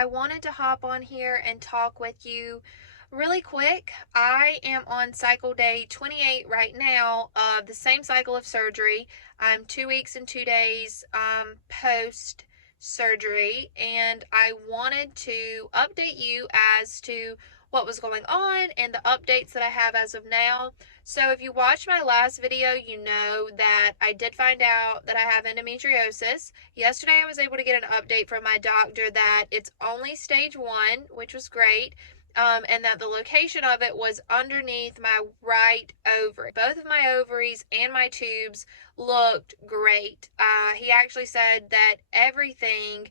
I wanted to hop on here and talk with you really quick. I am on cycle day 28 right now of the same cycle of surgery. I'm 2 weeks and 2 days post surgery, and I wanted to update you as to what was going on and the updates that I have as of now. So if you watched my last video, you know that I did find out that I have endometriosis. Yesterday I was able to get an update from my doctor that it's only stage 1, which was great. And that the location of it was underneath my right ovary. Both of my ovaries and my tubes looked great. He actually said that everything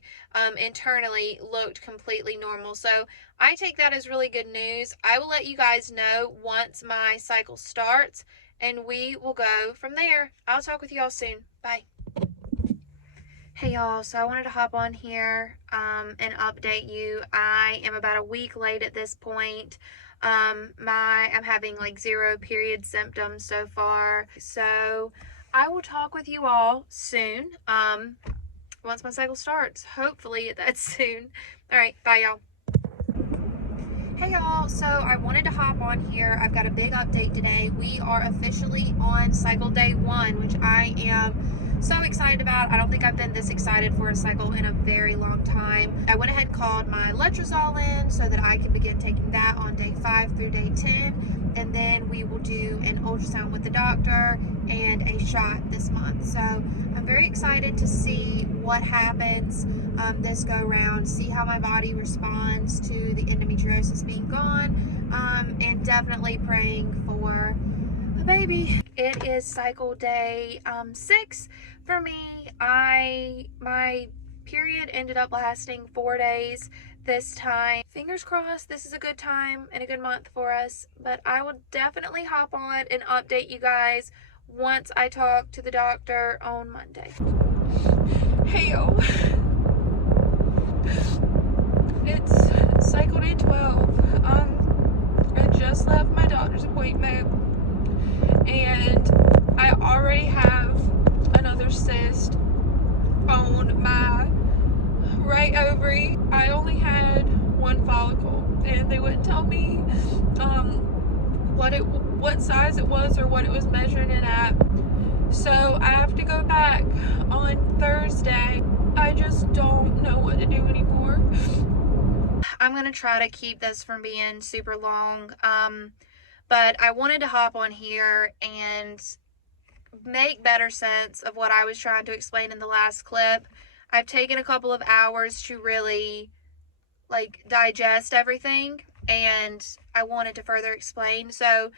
internally looked completely normal. So I take that as really good news. I will let you guys know once my cycle starts, and we will go from there. I'll talk with you all soon. Bye. Hey y'all, so I wanted to hop on here and update you. I am about a week late at this point. I'm having like 0 period symptoms so far. So I will talk with you all soon. Once my cycle starts. Hopefully that's soon. Alright, bye y'all. Hey y'all, so I wanted to hop on here. I've got a big update today. We are officially on cycle day 1, which I am so excited about. I don't think I've been this excited for a cycle in a very long time. I went ahead and called my ultrasound in so that I can begin taking that on day 5 through day 10, and then we will do an ultrasound with the doctor and a shot this month. So I'm very excited to see what happens this go round, see how my body responds to the endometriosis being gone, and definitely praying for a baby. It is cycle day 6 for me. My period ended up lasting 4 days this time. Fingers crossed this is a good time and a good month for us, but I will definitely hop on and update you guys once I talk to the doctor on Monday. Hey yo, it's cycle day 12. I just left my doctor's appointment, and I already have another cyst on my right ovary. I only had 1 follicle, and they wouldn't tell me what size it was or what it was measuring it at. So I have to go back on Thursday. I just don't know what to do anymore. I'm gonna try to keep this from being super long, but I wanted to hop on here and make better sense of what I was trying to explain in the last clip. I've taken a couple of hours to really digest everything, and I wanted to further explain. So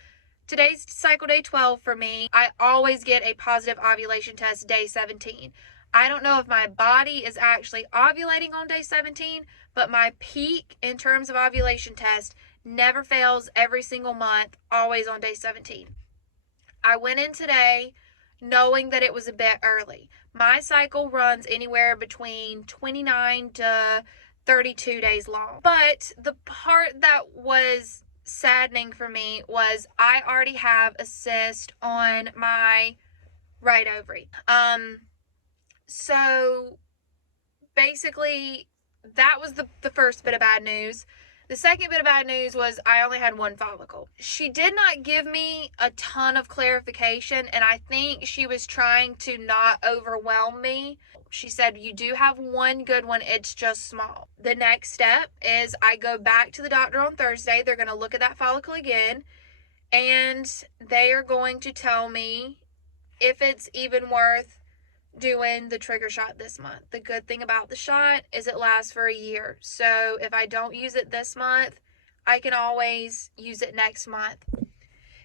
today's cycle day 12 for me. I always get a positive ovulation test day 17. I don't know if my body is actually ovulating on day 17, but my peak in terms of ovulation test never fails every single month, always on day 17. I went in today knowing that it was a bit early. My cycle runs anywhere between 29 to 32 days long. But the part that was saddening for me was I already have a cyst on my right ovary. So basically that was the first bit of bad news. The second bit of bad news was I only had 1 follicle. She did not give me a ton of clarification, and I think she was trying to not overwhelm me. She said, you do have 1 good one, it's just small. The next step is I go back to the doctor on Thursday. They're going to look at that follicle again, and they are going to tell me if it's even worth doing the trigger shot this month. The good thing about the shot is it lasts for a year. So if I don't use it this month, I can always use it next month.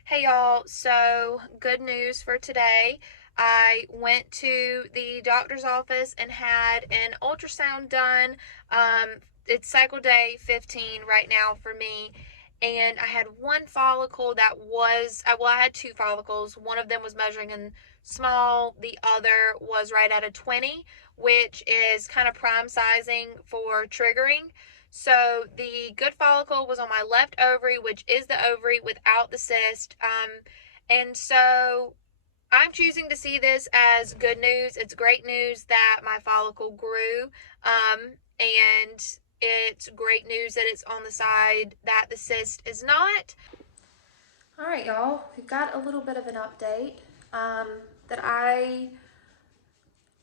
Hey y'all, so good news for today. I went to the doctor's office and had an ultrasound done. It's cycle day 15 right now for me. And I had 1 follicle that was, I had 2 follicles. One of them was measuring in small. The other was right at a 20, which is kind of prime sizing for triggering. So the good follicle was on my left ovary, which is the ovary without the cyst. And so I'm choosing to see this as good news. It's great news that my follicle grew. And it's great news that it's on the side that the cyst is not. All right, y'all, we've got a little bit of an update that I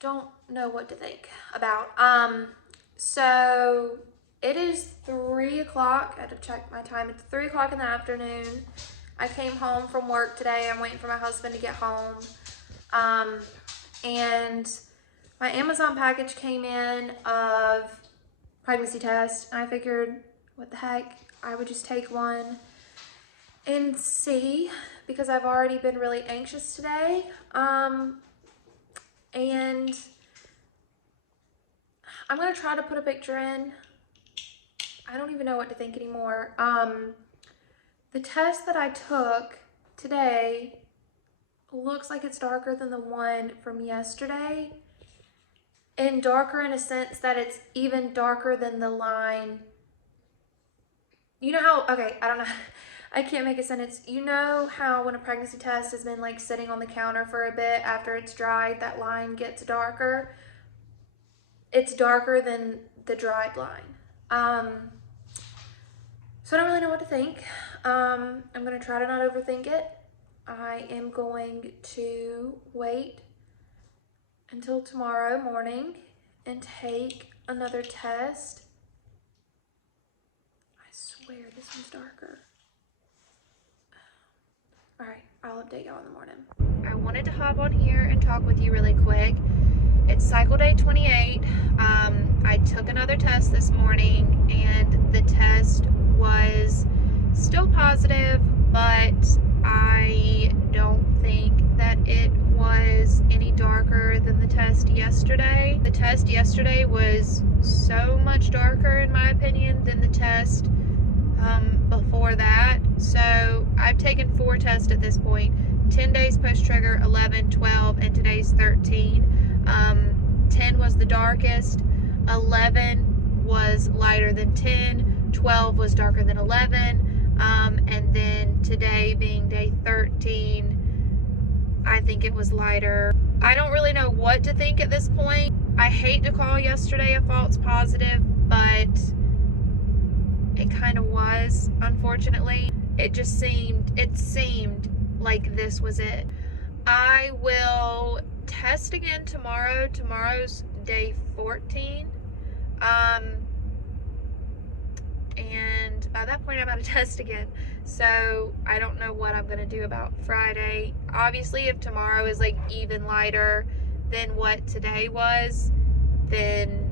don't know what to think about. So it is 3 o'clock. I had to check my time. It's 3 o'clock in the afternoon. I came home from work today. I'm waiting for my husband to get home. And my Amazon package came in of pregnancy test. I figured, what the heck, I would just take one and see, because I've already been really anxious today. And I'm gonna try to put a picture in. I don't even know what to think anymore. The test that I took today looks like it's darker than the one from yesterday. And darker in a sense that it's even darker than the line. You know how, okay, I don't know. I can't make a sentence. You know how when a pregnancy test has been like sitting on the counter for a bit after it's dried, that line gets darker? It's darker than the dried line. So I don't really know what to think. I'm gonna try to not overthink it. I am going to wait until tomorrow morning and take another test. I swear this one's darker. All right, I'll update y'all in the morning. I wanted to hop on here and talk with you really quick. It's cycle day 28. I took another test this morning and the test was still positive, but I don't think that it was any darker than the test yesterday. The test yesterday was so much darker, in my opinion, than the test before that. So I've taken 4 tests at this point. 10 days post-trigger, 11, 12, and today's 13. 10 was the darkest, 11 was lighter than 10, 12 was darker than 11, and then today being day 13, I think it was lighter. I don't really know what to think at this point. I hate to call yesterday a false positive, but it kind of was, unfortunately. It seemed like this was it. I will test again tomorrow. Tomorrow's day 14. And by that point I'm out of test again. So I don't know what I'm gonna do about Friday. Obviously, if tomorrow is like even lighter than what today was, then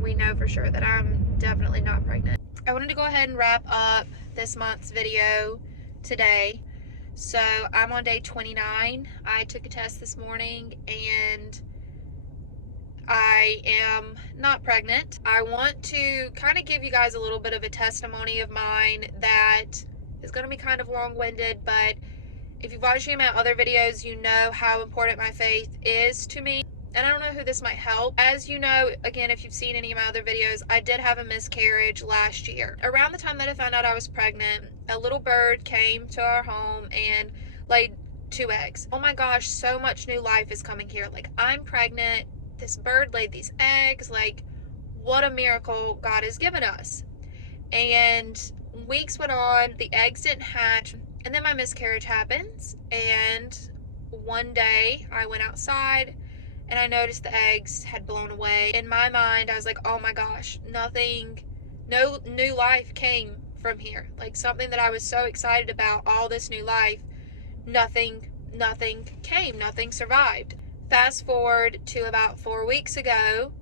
we know for sure that I'm definitely not pregnant. I wanted to go ahead and wrap up this month's video today. So I'm on day 29. I took a test this morning and I am not pregnant. I want to kind of give you guys a little bit of a testimony of mine that is going to be kind of long-winded, but if you've watched any of my other videos, you know how important my faith is to me. And I don't know who this might help. As you know, again, if you've seen any of my other videos, I did have a miscarriage last year. Around the time that I found out I was pregnant, a little bird came to our home and laid 2 eggs. Oh my gosh, so much new life is coming here. Like, I'm pregnant. This bird laid these eggs. Like, what a miracle God has given us. And weeks went on, the eggs didn't hatch, and then my miscarriage happens. And one day I went outside and I noticed the eggs had blown away. In my mind, I was like, oh my gosh, no new life came from here. Like, something that I was so excited about, all this new life, nothing came, nothing survived. Fast forward to about 4 weeks ago,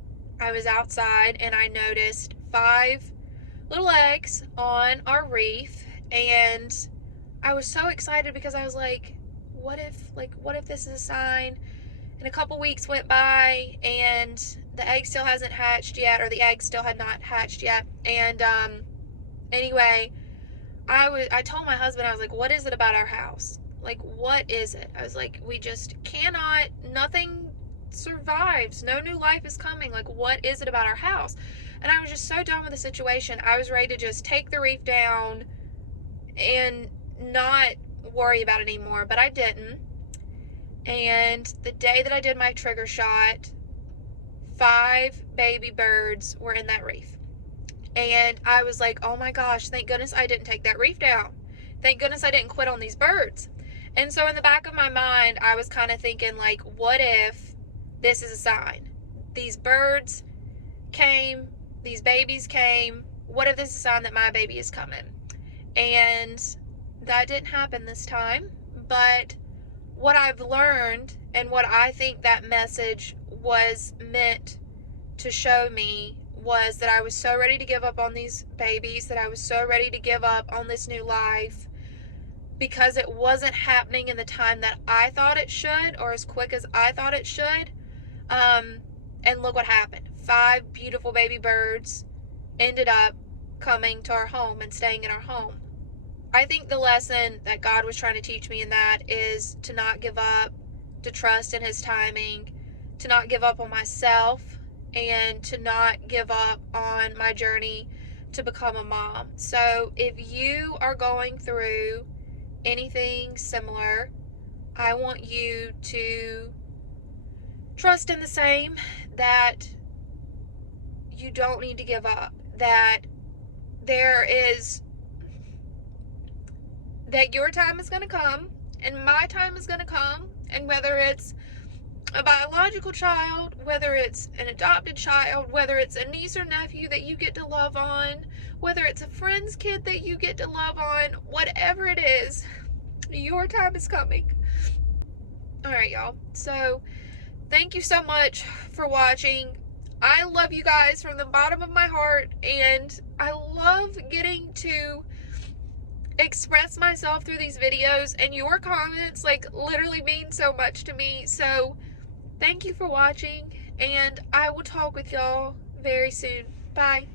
I was outside and I noticed 5 little eggs on our reef, and I was so excited because I was like, what if this is a sign? And a couple weeks went by and the egg still hasn't hatched yet, or the egg still had not hatched yet. And anyway, I told my husband, I was like, what is it about our house? Like, what is it? I was like, we just cannot, nothing survives. No new life is coming. Like, what is it about our house? And I was just so done with the situation. I was ready to just take the reef down and not worry about it anymore, but I didn't. And the day that I did my trigger shot, 5 baby birds were in that reef. And I was like, oh my gosh, thank goodness I didn't take that reef down. Thank goodness I didn't quit on these birds. And so in the back of my mind, I was kind of thinking, like, what if this is a sign? These birds came, these babies came. What if this is a sign that my baby is coming? And that didn't happen this time. But what I've learned and what I think that message was meant to show me was that I was so ready to give up on these babies, that I was so ready to give up on this new life because it wasn't happening in the time that I thought it should or as quick as I thought it should. And look what happened. 5 beautiful baby birds ended up coming to our home and staying in our home. I think the lesson that God was trying to teach me in that is to not give up, to trust in His timing, to not give up on myself, and to not give up on my journey to become a mom. So if you are going through anything similar, I want you to trust in the same, that you don't need to give up, that your time is going to come and my time is going to come, and whether it's a biological child, whether it's an adopted child, whether it's a niece or nephew that you get to love on, whether it's a friend's kid that you get to love on, whatever it is, your time is coming. All right, y'all. So thank you so much for watching. I love you guys from the bottom of my heart, and I love getting to express myself through these videos, and your comments like literally mean so much to me. So thank you for watching, and I will talk with y'all very soon. Bye.